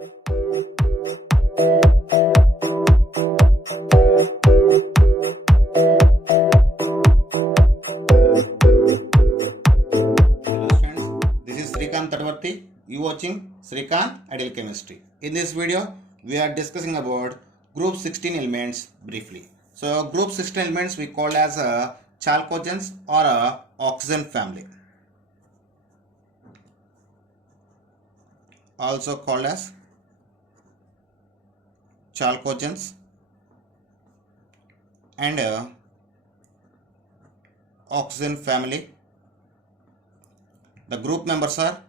friends, this is Srikanth Tadvarti. You watching Srikanth Ideal Chemistry. In this video, we are discussing about group 16 elements briefly. So group 16 elements we call as a chalcogens or a oxygen family, also called as chalcogens and oxygen family. The group members are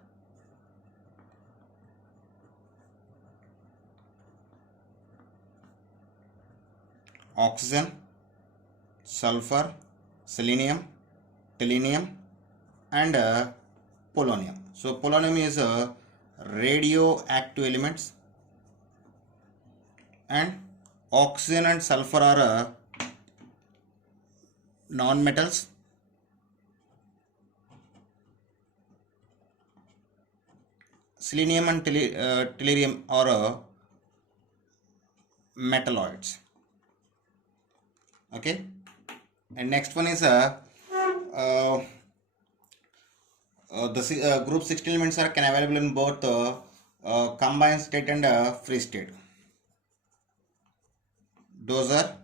oxygen, sulfur, selenium, tellurium and polonium. So polonium is radioactive elements and oxygen and sulfur are non-metals. Selenium and tellurium are metalloids. Okay, and next one is the group 16 elements are can available in both combined state and free state. Those are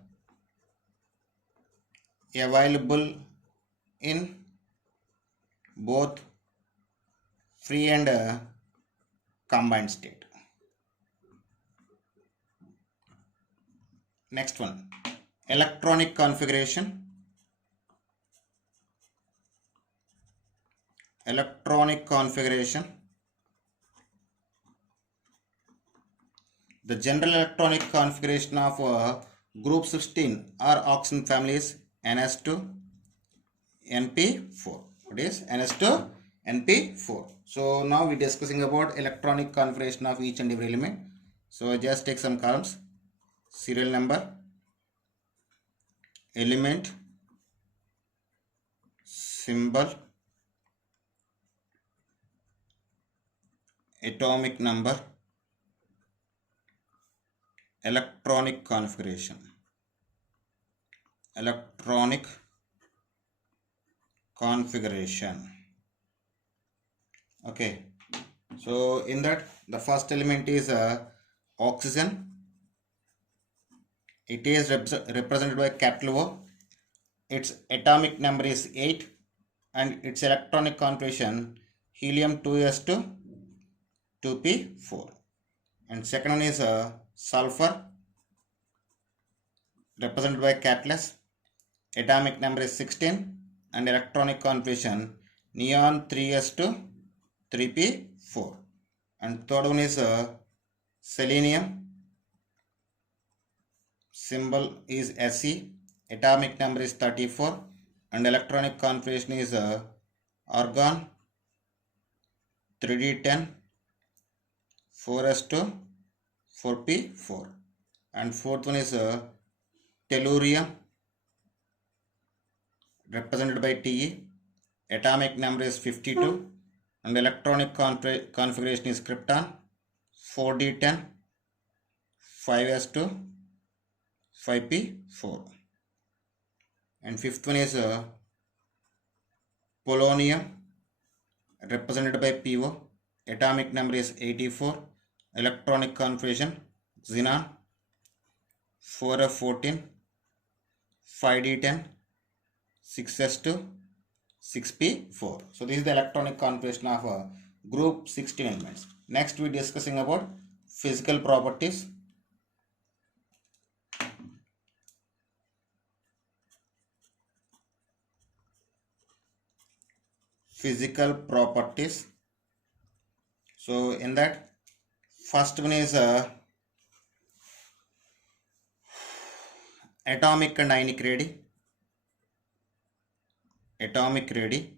available in both free and combined state. Next one, electronic configuration. Electronic configuration. The general electronic configuration of group 16 or oxygen family is NS2 NP4. What is NS2 NP4? So now we are discussing about electronic configuration of each and every element. So I just take some columns: serial number, element, symbol, atomic number, electronic configuration. Electronic configuration. Okay, so in that the first element is oxygen. It is represented by capital O. Its atomic number is 8 and its electronic configuration helium 2s2 2p4. And second one is sulfur, represented by capital S. Atomic number is 16 and electronic configuration neon 3s2 3p4. And third one is selenium, symbol is Se. Atomic number is 34 and electronic configuration is argon 3d10 4s2 4p4. And fourth one is tellurium, represented by Te. Atomic number is 52 and electronic configuration is krypton 4d10 5s2 5p4. And fifth one is polonium, represented by Po. Atomic number is 84. Electronic configuration xenon 4f14 5d10 6s2 6p4. So this is the electronic configuration of group 16 elements. Next we are discussing about physical properties. Physical properties. So in that, first one is atomic and ionic radii. Atomic radii.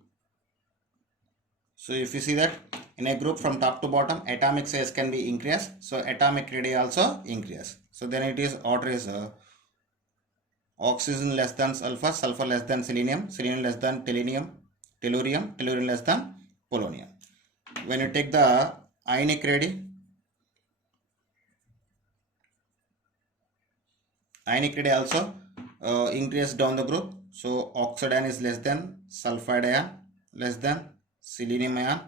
So if you see that in a group from top to bottom, atomic size can be increased. So atomic radii also increase. So then it is order is oxygen less than sulfur, sulfur less than selenium, selenium less than tellurium, tellurium less than polonium. When you take the ionic radii, Ion also increase down the group. So oxide ion is less than sulfide ion, less than selenium ion,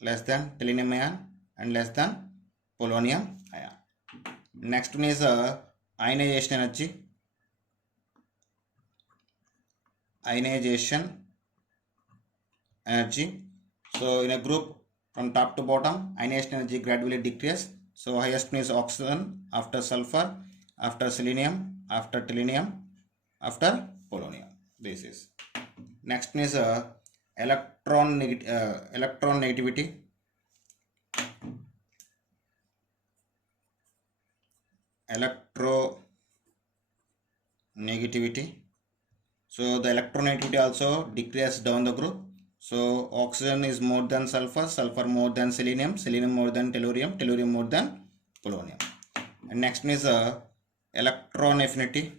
less than tellurium ion, and less than polonium ion. Next one is ionization energy. Ionization energy. So in a group from top to bottom, ionization energy gradually decreases. So highest one is oxygen, after sulfur, after selenium, after tellurium, after polonium. This is. Next one is electron negativity. Electronegativity. So the electronegativity also decreases down the group. So oxygen is more than sulfur, sulfur more than selenium, selenium more than tellurium, tellurium more than polonium. And next one is electron affinity.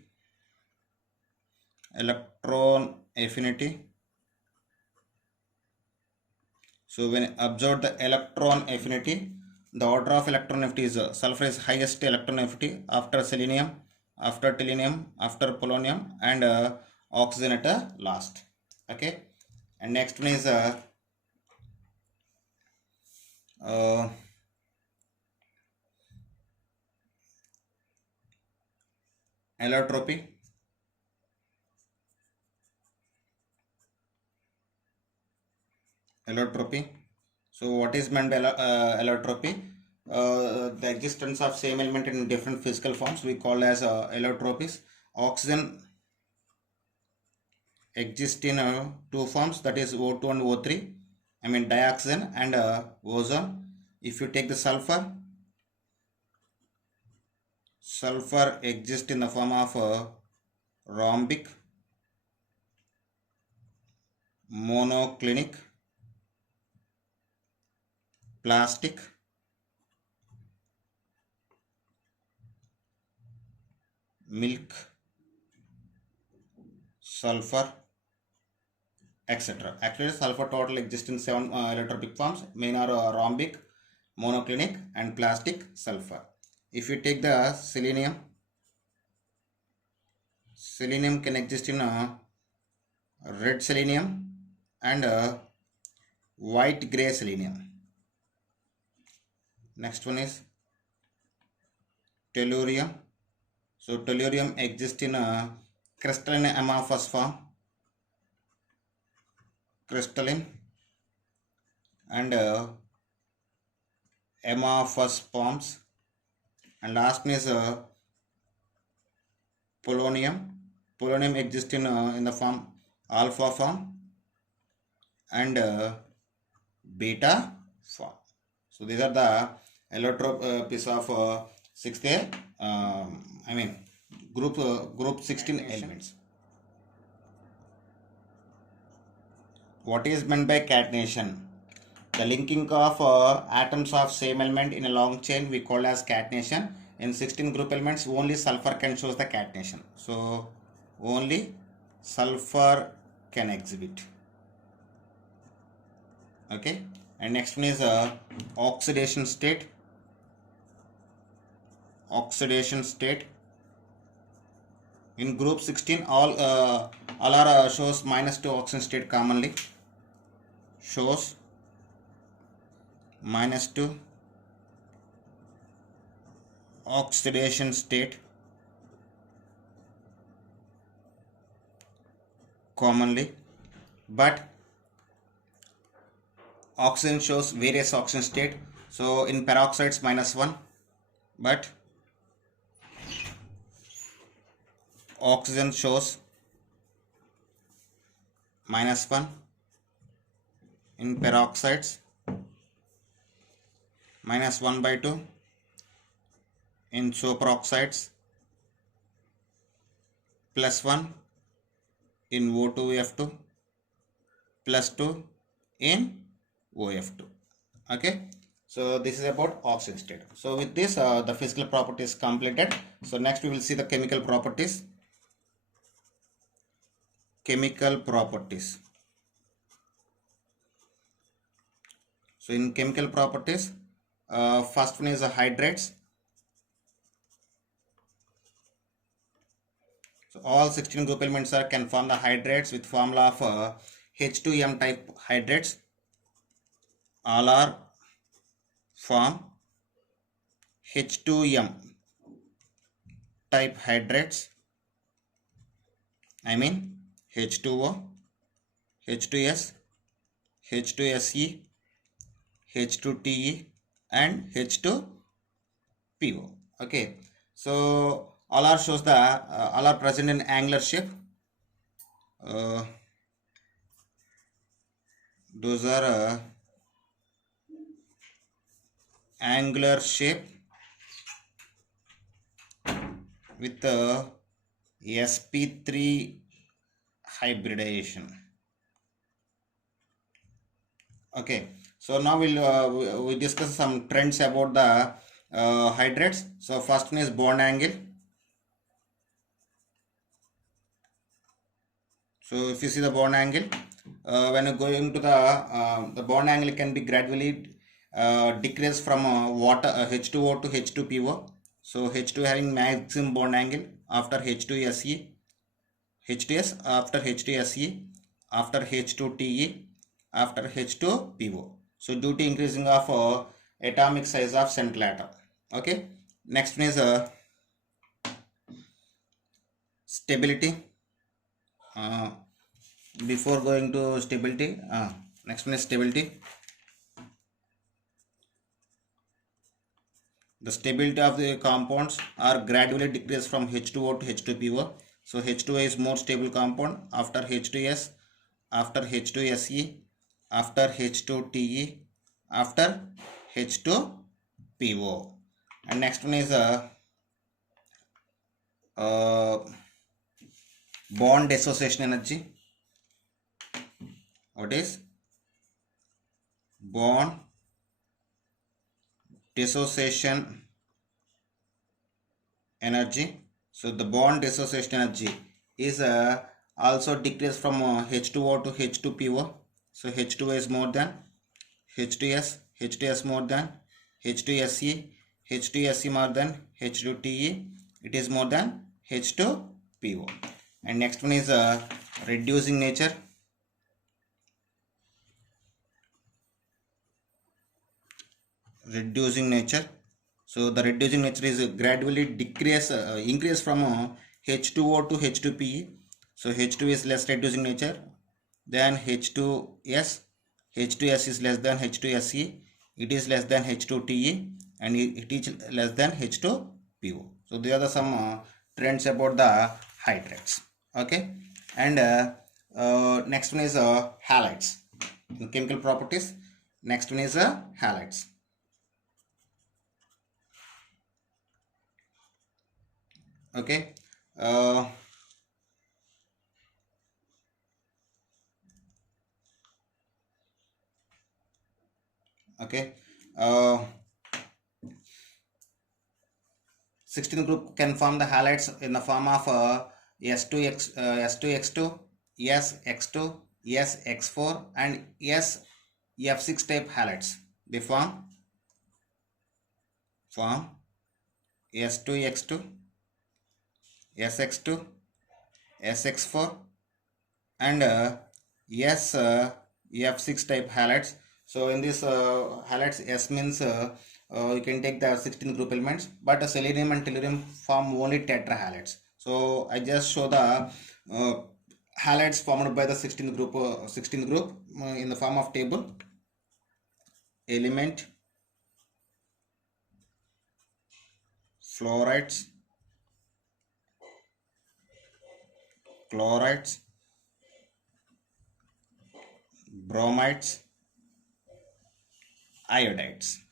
Electron affinity. So when observe the electron affinity, the order of electron affinity is sulfur is highest electron affinity, after selenium, after tellurium, after polonium, and oxygen at last. Okay. And next one is allotropy. Allotropy. So what is meant by allotropy? The existence of same element in different physical forms we call as allotropies. Oxygen exists in two forms, that is O2 and O3. I mean dioxide and ozone. If you take the sulfur exists in the form of rhombic, monoclinic, plastic, milk, sulfur, etc. Actually sulfur total exists in 7 allotropic forms. Main are rhombic, monoclinic, and plastic sulfur. If you take the selenium can exist in red selenium and white gray selenium. Next one is tellurium. So tellurium exists in crystalline amorphous form, crystalline and amorphous forms. And last one is polonium. Polonium exists in the form alpha form and beta form. So these are the allotropies of 6th group 16 elements. What is meant by catenation? The linking of atoms of same element in a long chain we call as catenation. In 16 group elements, only sulfur can show the catenation. So only sulfur can exhibit. Okay. And next one is oxidation state. Oxidation state. In group 16, all are shows -2 oxidation state commonly. Shows -2 oxidation state commonly, but oxygen shows various oxidation state. So in peroxides -1, but oxygen shows -1 in peroxides, -1/2 in superoxides, +1 in O2F2, +2 in OF2. Okay. So this is about oxidation state. So with this the physical properties completed. So next we will see the chemical properties. Chemical properties. So in chemical properties, first one is the hydrates. So all 16 group elements can form the hydrates with formula of H2M type hydrates. All are form H2M type hydrates. I mean H2O, H2S, H2SE, H2TE and H2PO. Okay, so all are shows the all are present in angular shape. Those are angular shape with sp3 hybridization. Okay, so now we discuss some trends about the hydrates. So first one is bond angle. So if you see the bond angle, when you go into the bond angle can be gradually decreased from water H2O to H2PO. So H2 having maximum bond angle after H2SE, H2S after H2SE, after H2TE, after H2PO. So due to increasing of atomic size of central atom. Okay. Next one is stability. Before going to stability, next one is stability. The stability of the compounds are gradually decreased from H2O to H2PO. So H2O is more stable compound after H2S, after H2SE, after H2TE, after H2PO. And next one is bond dissociation energy. What is bond dissociation energy? So the bond dissociation energy is also decreased from H2O to H2PO. So H2O is more than H2S, H2S more than H2SE, H2SE more than H2TE. It is more than H2PO. And next one is reducing nature. Reducing nature. So the reducing nature is gradually increase from H2O to H2PE. So H2 is less reducing nature than H2S. H2S is less than H2SE. It is less than H2TE and it is less than H2PO. So these are some trends about the hydrates. Okay, and next one is halides in chemical properties. Next one is halides. Okay, okay, 16 group can form the halides in the form of S2X, S2X2, SX2, SX4 and SF6 type halides. They form S2X2, SX2, SX4 and F6 type halides. So in this halides, S means you can take the 16 group elements, but selenium and tellurium form only tetrahalides. So I just show the halides formed by the 16 group in the form of table. Element, fluorides, chlorides, bromides, iodides.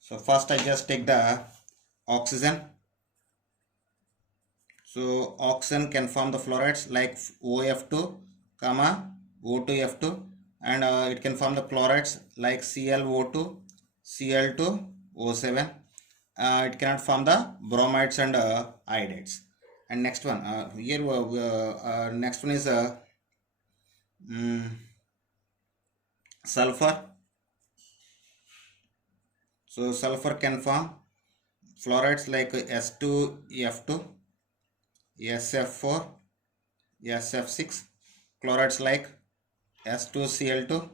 So first I just take the oxygen. So oxygen can form the fluorides like OF2, O2F2 and it can form the chlorides like ClO2, Cl2O7. It cannot form the bromides and iodides. And next one next one is sulfur. So sulfur can form fluorides like S2F2, SF4, SF6. Chlorides like S2Cl2,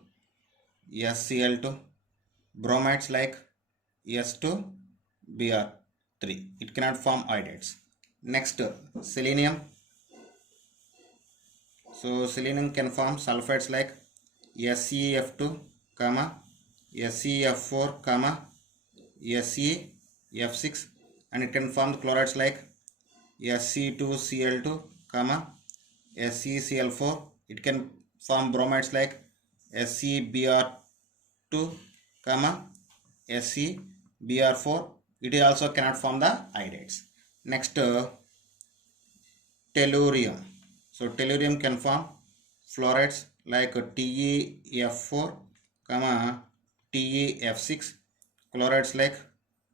SCl2. Bromides like S2Br3. It cannot form iodates. Next, selenium. So selenium can form sulfides like SeF2, SeF4, SeF6, and it can form the chlorides like Se2Cl2, SeCl4. It can form bromides like SeBr2, SeBr4. It also cannot form the iodates. Next, tellurium. So tellurium can form fluorides like TeF4, TeF6, chlorides like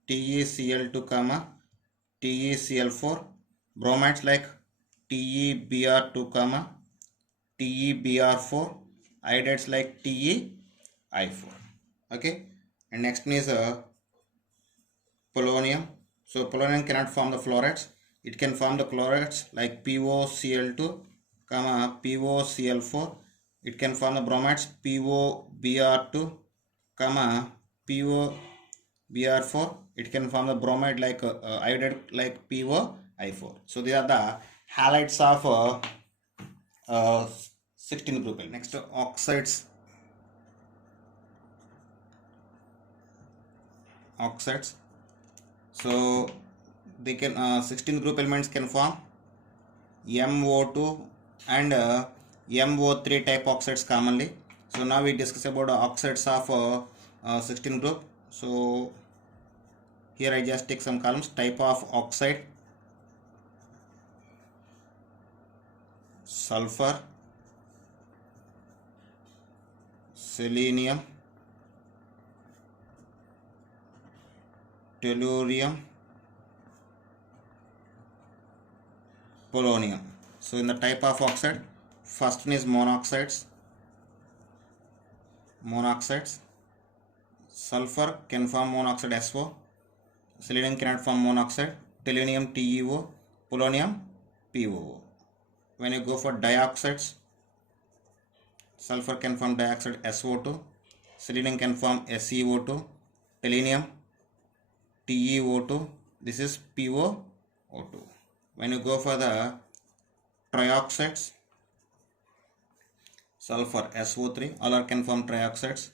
TeCl2, TeCl4, bromides like TeBr2, TeBr4, iodates like TeI4. Okay, and next one is polonium. So polonium cannot form the fluorides. It can form the chlorides like PoCl2, PoCl4. It can form the bromides PoBr2, PoBr4. It can form the bromide like iodide like PoI4. So these are the halides of 16 group. Next, oxides. So they can 16 group elements can form MO2 and MO3 type oxides commonly. So now we discuss about oxides of 16 group. So here I just take some columns. Type of oxide: sulfur, selenium, tellurium, polonium. So in the type of oxide, first one is monoxides. Sulfur can form monoxide SO. Selenium cannot form monoxide. Tellurium TeO. Polonium POO. When you go for dioxides, sulfur can form dioxide SO2. Selenium can form SeO2. Tellurium TeO2. This is POO2. When you go for the trioxides, sulfur SO3. All are can form trioxides.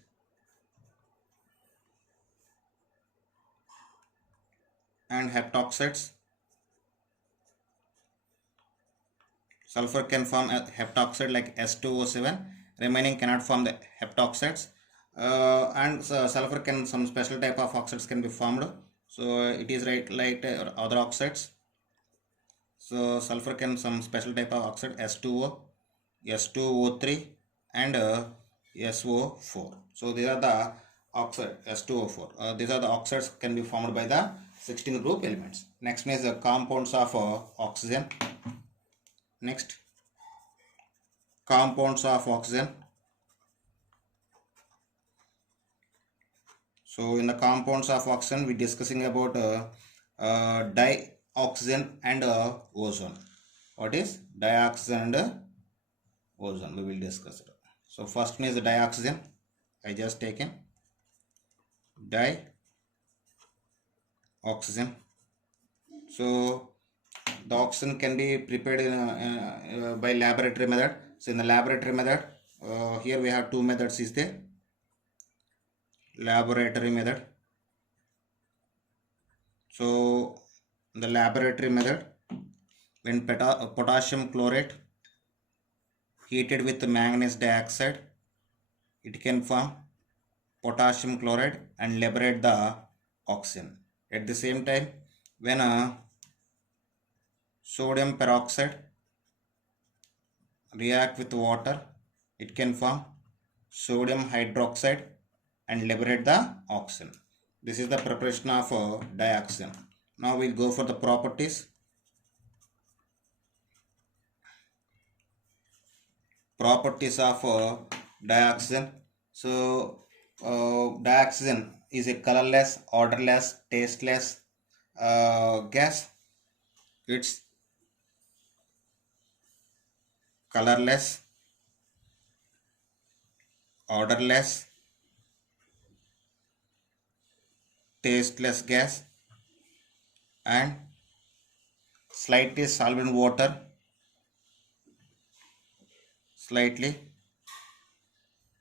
And heptoxides, sulfur can form a heptoxide like S2O7. Remaining cannot form the heptoxides. And sulfur can, some special type of oxides can be formed. So it is right like other oxides. So sulfur can some special type of oxide S2O, S2O3, and SO4. So these are the oxide S2O4. These are the oxides can be formed by the 16 group elements. Next is the compounds of oxygen. Next, compounds of oxygen. So in the compounds of oxygen, we discussing about dioxygen and ozone. What is dioxygen and ozone? We will discuss it. So first one is the dioxygen. I just taken dioxygen. So the oxygen can be prepared by laboratory method. So in the laboratory method, here we have two methods is there. Laboratory method. So the laboratory method, when potassium chlorate heated with manganese dioxide, it can form potassium chloride and liberate the oxygen. At the same time, when sodium peroxide react with water, it can form sodium hydroxide and liberate the oxygen. This is the preparation of dioxygen. Now we'll go for the properties. Properties of dioxygen. So dioxygen is a colorless, odorless, tasteless gas. Its colorless, odorless, tasteless gas, and slightly soluble in water, slightly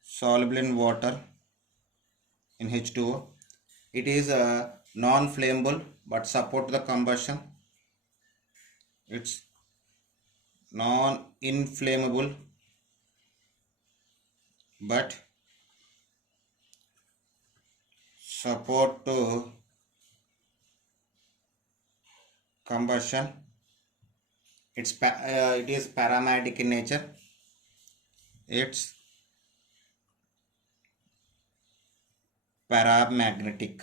soluble in water in H2O. It is non-flammable but support the combustion. It's non-inflammable but support to combustion. It is paramagnetic in nature. It's paramagnetic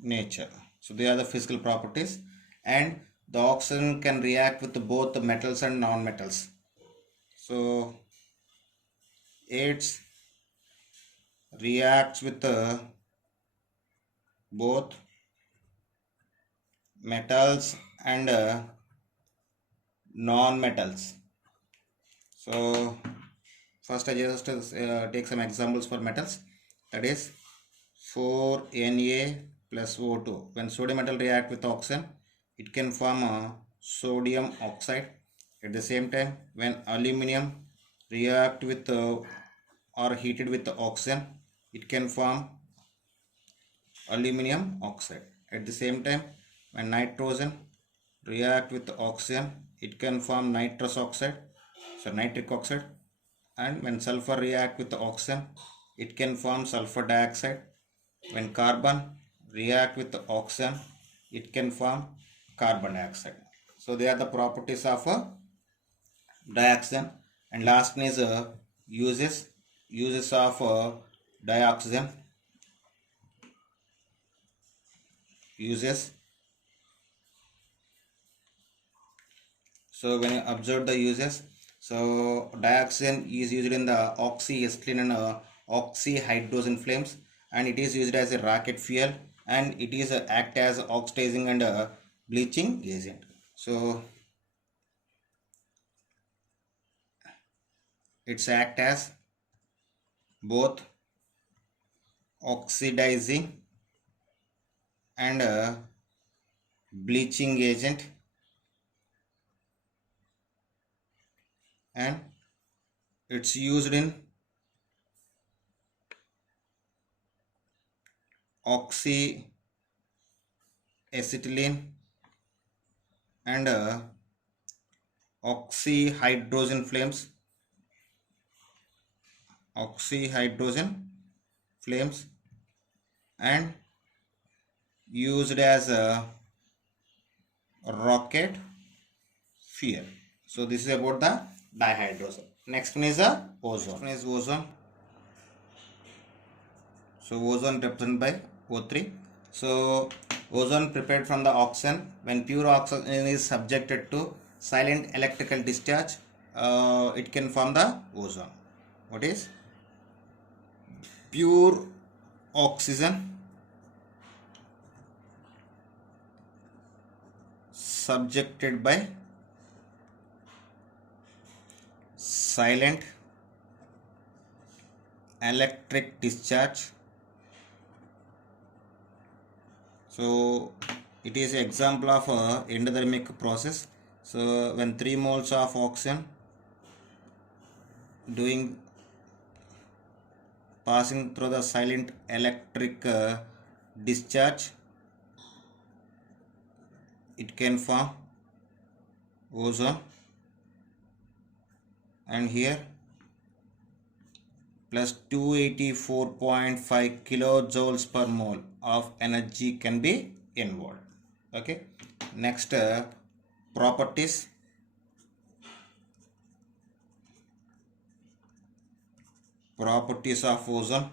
nature. So they are the physical properties, and the oxygen can react with both the metals and non-metals. So it reacts with both metals and non-metals. So first I just take some examples for metals. That is 4Na plus O2. When sodium metal react with oxygen, it can form a sodium oxide. At the same time, when aluminum react with or heated with oxygen, it can form aluminum oxide. At the same time, when nitrogen react with oxygen, it can form nitrous oxide, so nitric oxide. And when sulfur react with oxygen, it can form sulfur dioxide. When carbon react with oxygen, it can form carbon dioxide. So they are the properties of dioxide. And last one is uses of dioxide. Uses. So when you observe the uses, so dioxide is used in the oxyacetylene and oxyhydrogen flames, and it is used as a rocket fuel, and it is act as oxidizing and bleaching agent. So it's act as both oxidizing and bleaching agent, and it's used in oxyacetylene and oxyhydrogen flames, and used as a rocket fuel. So this is about the dihydrogen. Next one is ozone. Next one is ozone. So ozone represented by O3. So ozone prepared from the oxygen. When pure oxygen is subjected to silent electrical discharge, it can form the ozone. What is pure oxygen subjected by silent electric discharge? So it is an example of endothermic process. So when 3 moles of oxygen passing through the silent electric discharge, it can form ozone. And here plus 284.5 kilojoules per mole of energy can be involved. Okay, next properties. Properties of ozone.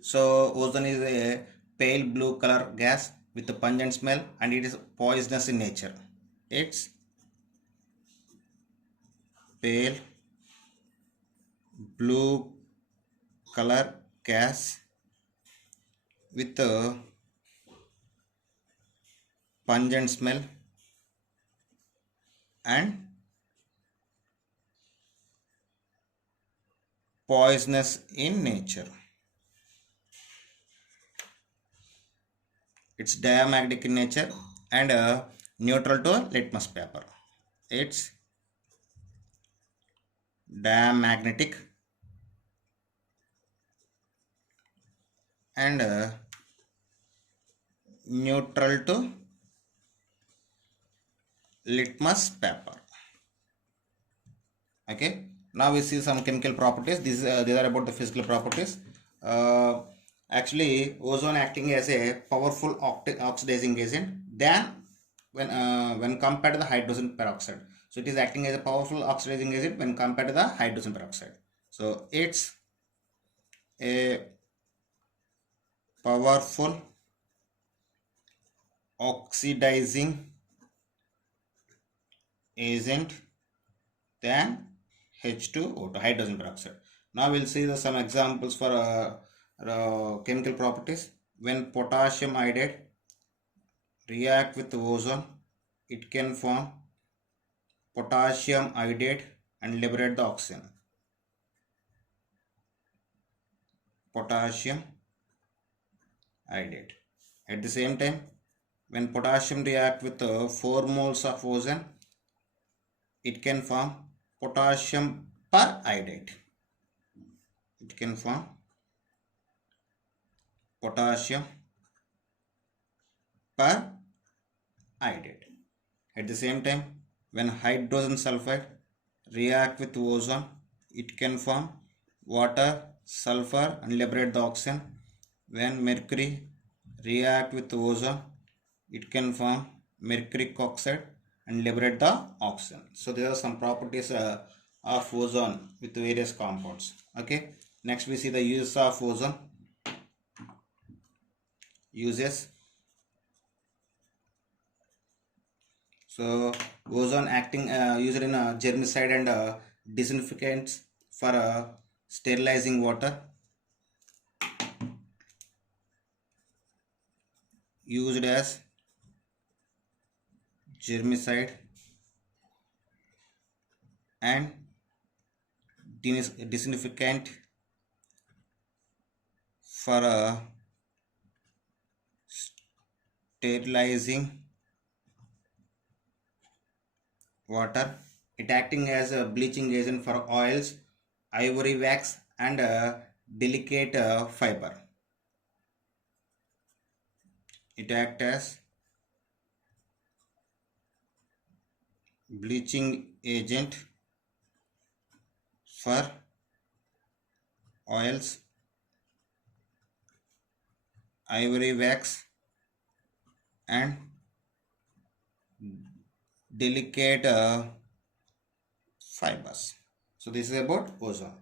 So ozone is a pale blue color gas with a pungent smell, and it is poisonous in nature. It's pale blue color gas with a pungent smell, and poisonous in nature. It's diamagnetic in nature and neutral to litmus paper. It's diamagnetic and neutral to litmus paper. Okay, now we see some chemical properties. These are about the physical properties. Actually, ozone acting as a powerful oxidizing agent than when compared to the hydrogen peroxide. So it is acting as a powerful oxidizing agent when compared to the hydrogen peroxide. So it's a powerful oxidizing agent than H2O2, hydrogen peroxide. Now we'll see some examples for chemical properties. When potassium iodide react with ozone, it can form potassium iodide and liberate the oxygen. Potassium iodide. At the same time, when potassium react with 4 moles of ozone, it can form potassium periodide. It can form potassium periodide. At the same time, when hydrogen sulfide react with ozone, it can form water, sulfur and liberate the oxygen. When mercury react with ozone, it can form mercuric oxide and liberate the oxygen. So there are some properties of ozone with various compounds. Okay, next we see the uses of ozone. Uses. So ozone acting used in germicide and disinfectants for sterilizing water. Used as germicide and disinfectant for sterilizing water. It acting as a bleaching agent for oils, ivory wax and delicate fiber. It acts as bleaching agent for oils, ivory wax and delicate fibers. So this is about ozone.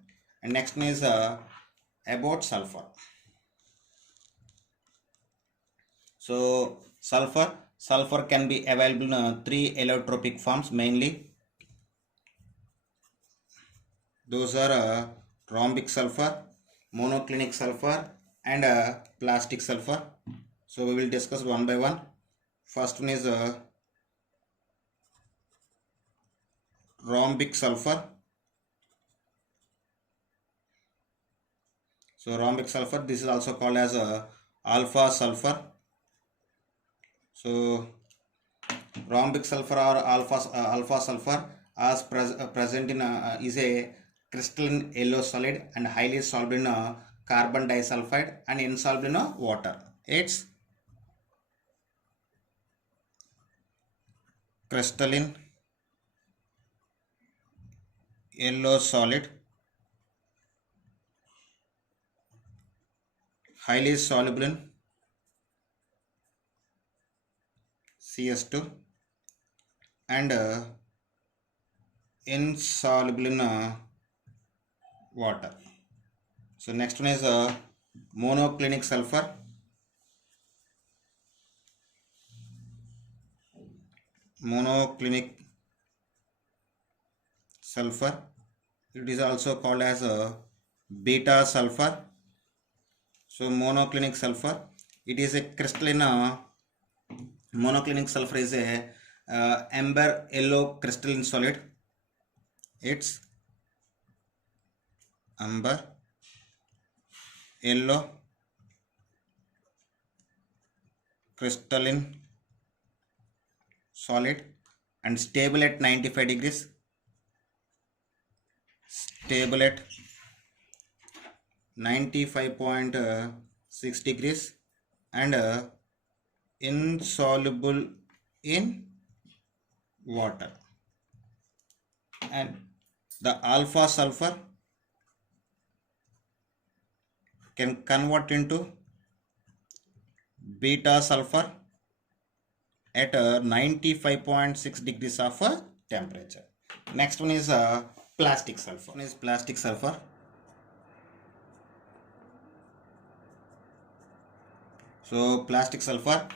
And next is about sulfur. So sulfur can be available in 3 allotropic forms mainly. Those are rhombic sulfur, monoclinic sulfur and plastic sulfur. So we will discuss one by one. First one is rhombic sulfur. So rhombic sulfur, this is also called as alpha sulfur. So rhombic sulfur or alpha sulfur as present in is a crystalline yellow solid and highly soluble in carbon disulfide and insoluble in water. It's crystalline yellow solid, highly soluble in CS2 and insoluble in water. So next one is monoclinic sulfur. Monoclinic sulfur, it is also called as beta sulfur. So monoclinic sulfur, it is a crystalline monoclinic sulfur is a amber yellow crystalline solid. It's amber, yellow, crystalline solid, and stable at 95 degrees, stable at 95.6 degrees, and insoluble in water. And the alpha sulfur can convert into beta sulfur at 95.6 degrees of temperature. Next one is plastic sulfur. One is plastic sulfur. So plastic sulfur,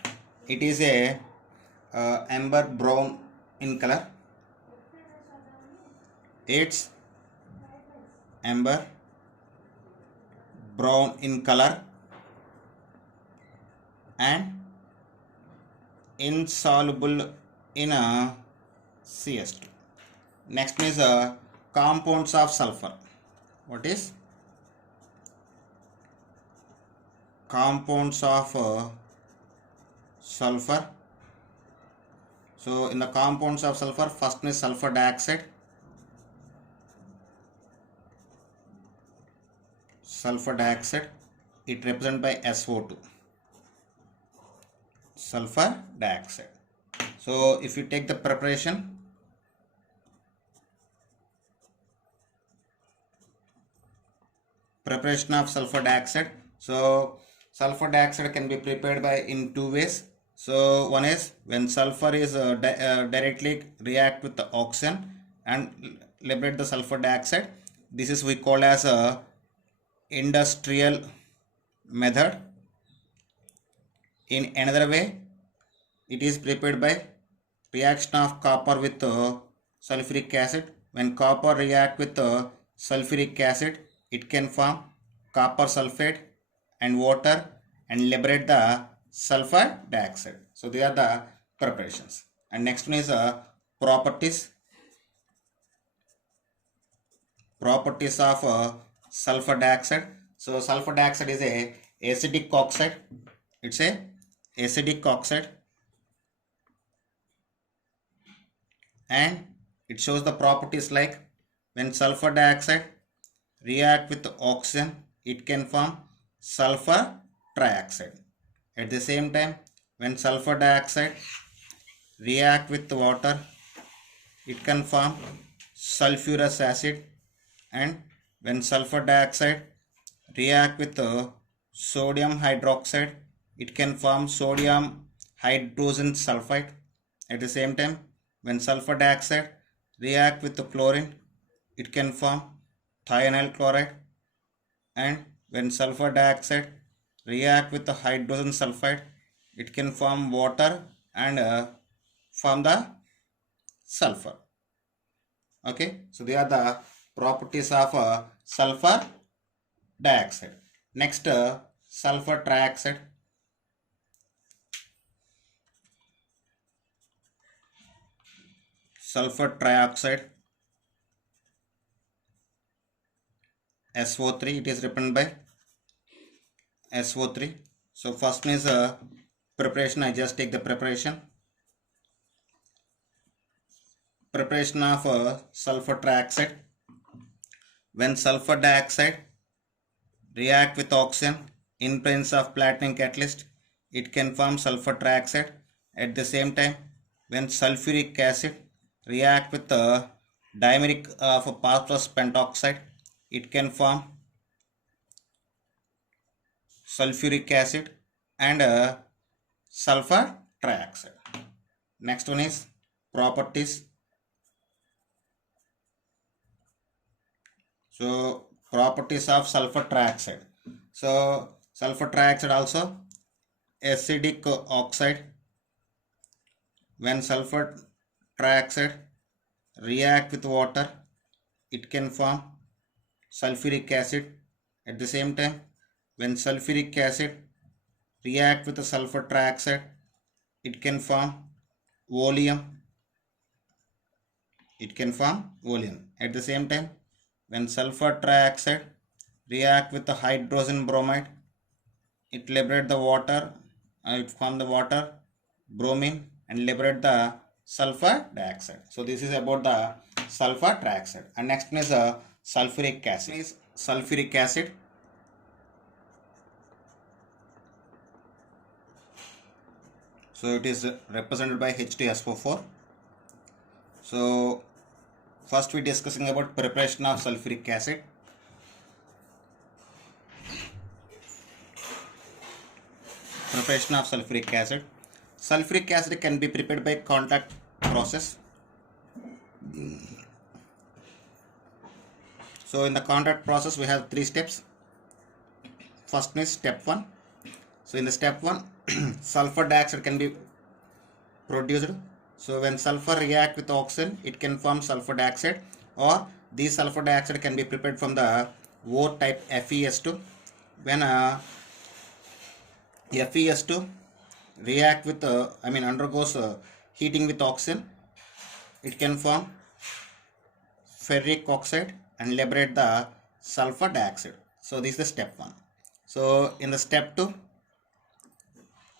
it is a amber brown in color. It's amber brown in color and insoluble in a CS2. Next is compounds of sulfur. What is compounds of sulfur? So in the compounds of sulfur, first is sulfur dioxide. Sulfur dioxide, it represented by SO2. Sulfur dioxide. So if you take the preparation, of sulfur dioxide. So sulfur dioxide can be prepared by in two ways. So one is when sulfur is directly react with the oxygen and liberate the sulfur dioxide. This is we call as a industrial method. In another way, it is prepared by reaction of copper with sulfuric acid. When copper react with sulfuric acid, it can form copper sulfate and water and liberate the sulfur dioxide. So they are the preparations. And next one is properties. Properties of sulfur dioxide. So sulfur dioxide is a acidic oxide. It's a acidic oxide and it shows the properties like when sulfur dioxide react with oxygen, it can form sulfur trioxide. At the same time, when sulfur dioxide react with water, it can form sulfurous acid, and when sulfur dioxide react with sodium hydroxide, it can form sodium hydrogen sulfide. At the same time, when sulfur dioxide react with the chlorine, it can form thionyl chloride, and when sulfur dioxide react with the hydrogen sulfide, it can form water and form the sulfur. Okay, so they are the properties of sulfur dioxide. Next, sulfur trioxide. Sulfur trioxide, SO3, it is written by SO3. So first is preparation. I just take the preparation. Preparation of sulfur trioxide. When sulfur dioxide react with oxygen in presence of platinum catalyst, it can form sulfur trioxide. At the same time, when sulfuric acid react with the dimeric of phosphorus pentoxide, it can form sulfuric acid and sulfur trioxide. Next one is properties. So properties of sulfur trioxide. So sulfur trioxide also acidic oxide. When sulfur trioxide react with water, it can form sulfuric acid. At the same time, when sulfuric acid react with the sulfur trioxide, it can form oleum. At the same time, when sulfur trioxide react with the hydrogen bromide, it liberate the water, it form the water, bromine, and liberate the sulfur dioxide. So this is about the sulfur trioxide. And next one is sulfuric acid. Is sulfuric acid. So it is represented by H2SO4. So first we discussing about preparation of sulfuric acid. Preparation of sulfuric acid. Sulfuric acid can be prepared by contact process. So in the contact process we have 3 steps. First is step 1. So in the step 1 sulfur dioxide can be produced. So when sulfur react with oxygen, it can form sulfur dioxide, or these sulfur dioxide can be prepared from the O type FeS2. When FeS2 react with undergoes heating with oxygen, it can form ferric oxide and liberate the sulfur dioxide. So this is the step 1. So in the step 2,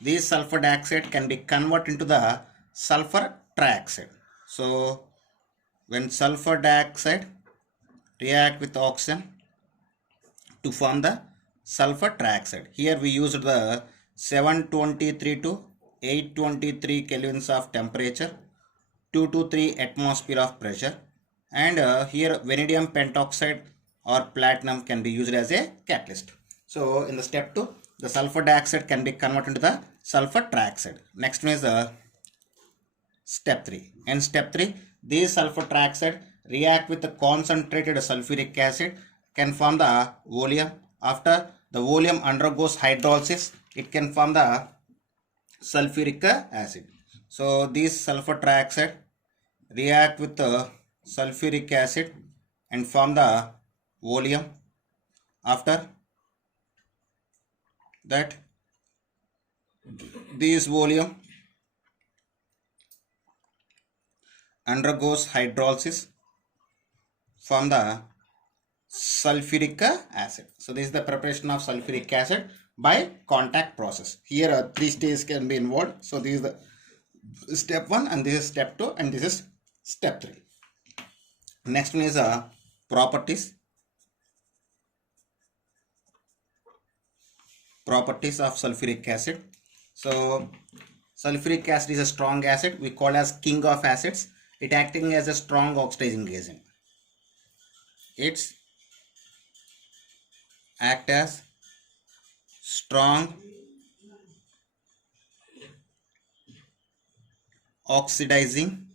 these sulfur dioxide can be converted into the sulfur trioxide. So when sulfur dioxide react with oxygen to form the sulfur trioxide, here we used the 723 to 823 kelvins of temperature, 2 to 3 atmosphere of pressure, and here vanadium pentoxide or platinum can be used as a catalyst. So in the step 2, the sulfur dioxide can be converted into the sulfur trioxide. Next one is the step 3. In step 3, these sulfur trioxide react with the concentrated sulfuric acid, can form the oleum. After the oleum undergoes hydrolysis, it can form the sulfuric acid. So these sulfur trioxide react with the sulfuric acid and form the oleum. After that, this volume undergoes hydrolysis, form the sulfuric acid. So this is the preparation of sulfuric acid by contact process. Here 3 stages can be involved. So this is the step 1, and this is step 2, and this is step 3. Next one is properties. Properties of sulfuric acid. So sulfuric acid is a strong acid, we call as king of acids. It acting as a strong oxidizing agent. It's act as strong oxidizing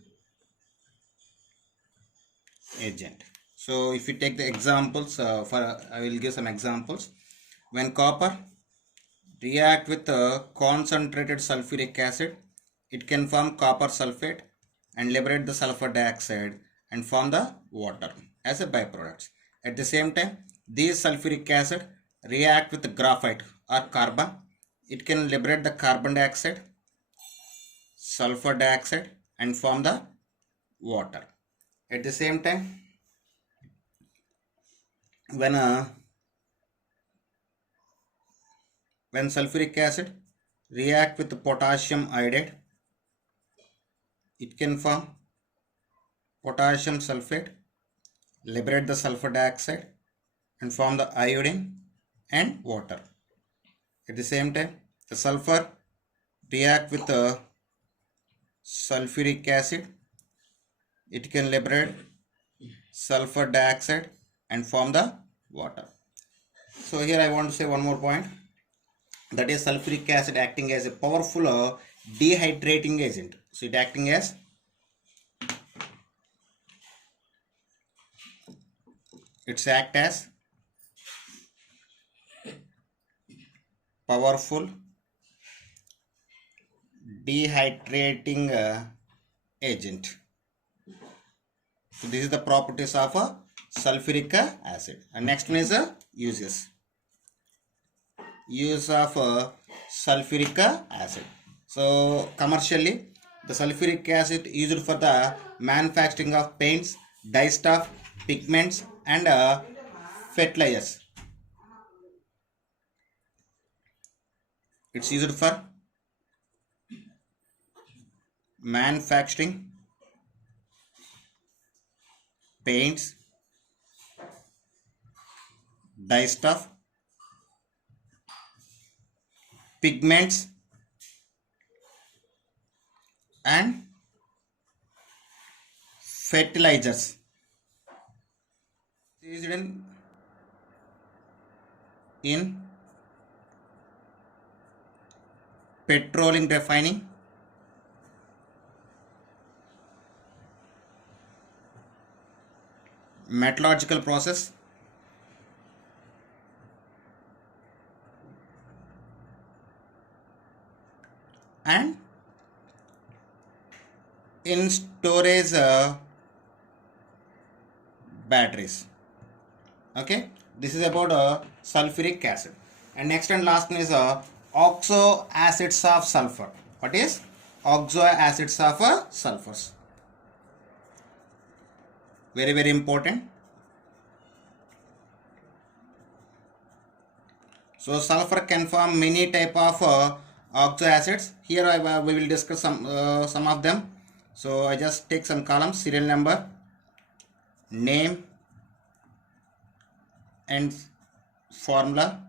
agent. So if you take the examples, I will give some examples. When copper react with concentrated sulfuric acid, it can form copper sulfate and liberate the sulfur dioxide and form the water as a byproduct. At the same time, these sulfuric acid react with graphite or carbon. It can liberate the carbon dioxide, sulfur dioxide, and form the water. At the same time, when sulfuric acid react with potassium iodide, it can form potassium sulfate, liberate the sulfur dioxide, and form the iodine and water. At the same time, the sulfur react with the sulfuric acid, it can liberate sulfur dioxide and form the water. So here I want to say one more point, that is sulfuric acid acting as a powerful dehydrating agent. So it acting as powerful dehydrating agent. So this is the properties of a sulfuric acid. And next one is uses. Use of sulfuric acid. So commercially, the sulfuric acid used for the manufacturing of paints, dyestuff, pigments, and fertilizers. It's used for manufacturing, paints, dyestuff, pigments, and fertilizers. Used in petroleum refining, metallurgical process, and in storage batteries. Okay, this is about sulfuric acid. And next and last one is oxo acids of sulfur. What is oxo acids of sulfurs? Very important. So sulfur can form many type of oxo acids. Here we will discuss some of them. So I just take some columns: serial number, name, and formula,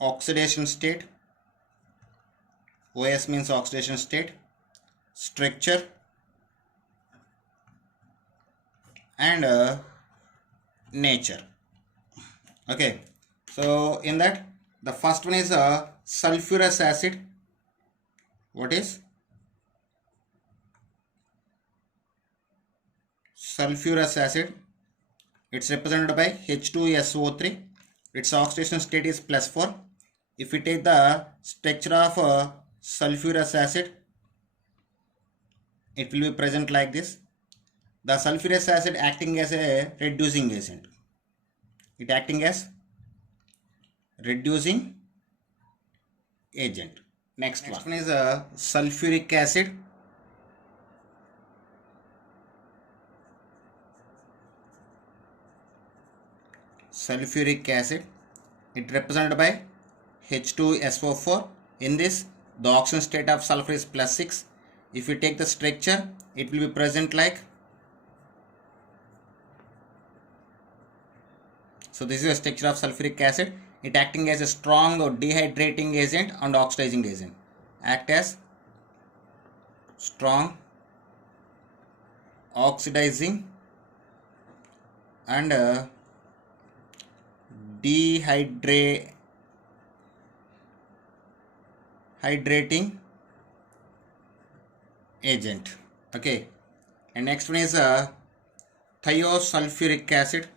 oxidation state, OS means oxidation state, structure, and nature. Okay, so in that, the first one is sulfurous acid. What is sulfurous acid? It's represented by H2SO3. Its oxidation state is +4. If we take the structure of sulfurous acid, it will be present like this. The sulfurous acid acting as a reducing agent. It acting as reducing agent. Next one is sulfuric acid. Sulfuric acid, it represented by H2SO4. In this, the oxidation state of sulfur is +6. If you take the structure, it will be present like, so this is a structure of sulfuric acid. It acting as a strong dehydrating agent and oxidizing agent. Act as strong oxidizing and hydrating agent. Okay, and next one is thiosulfuric acid.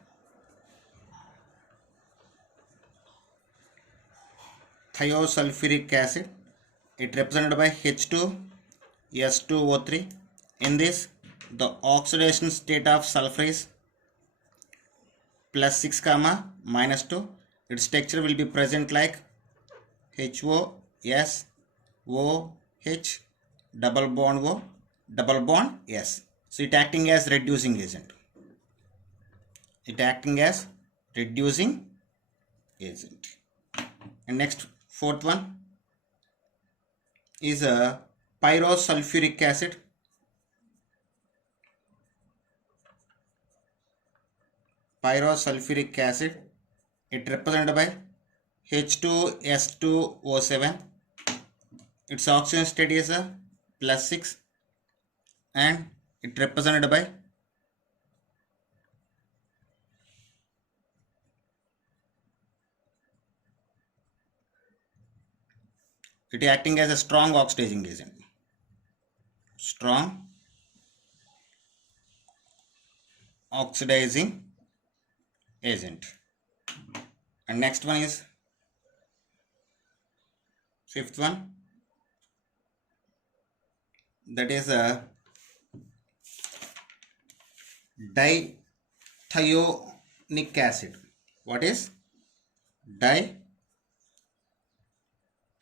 Thiosulfuric acid, it represented by H2S2O3. In this, the oxidation state of sulfur is +6, -2. Its structure will be present like HOSOH double bond O double bond S. So it acting as reducing agent. It acting as reducing agent. And next, fourth one is a pyrosulfuric acid. Pyrosulfuric acid, it represented by H2S2O7. Its oxidation state is +6 and it represented by it acting as a strong oxidizing agent. Strong oxidizing agent. And next one is fifth one, that is a dithionic acid. What is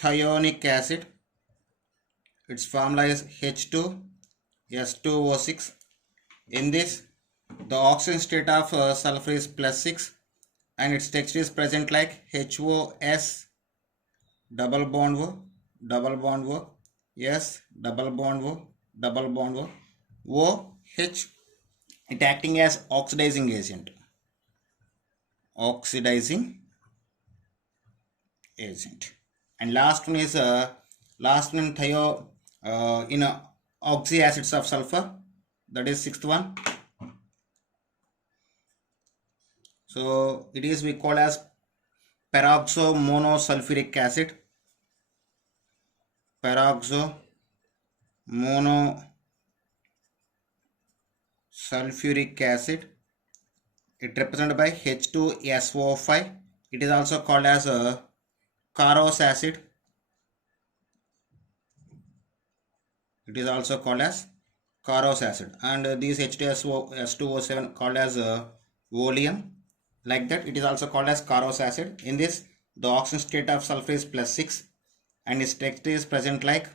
dithionic acid? Its formula is H2S2O6. In this, The oxygen state of sulfur is +6 and its text is present like HOS double bond O, double bond O, S double bond O, double bond O, OH. It acting as oxidizing agent. Oxidizing agent. And last one is thio in oxy acids of sulfur. That is sixth one. So it is we call as peroxomonosulfuric acid. Peroxomonosulfuric acid. It represented by H2SO5. It is also called as Carros acid. It is also called as Carros acid. And this H2SO7 called as oleum. Like that, it is also called as Carros acid. In this, the oxygen state of sulfur is +6 and its text is present like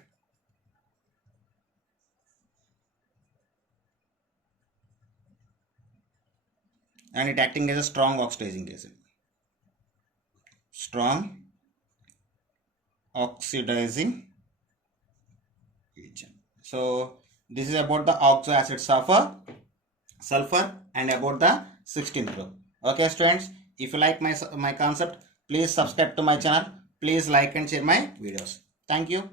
and it acting as a strong oxidizing agent. Strong oxidizing agent. So this is about the oxo acids of sulfur and about the 16th group. Okay students, if you like my concept, please subscribe to my channel. Please like and share my videos. Thank you.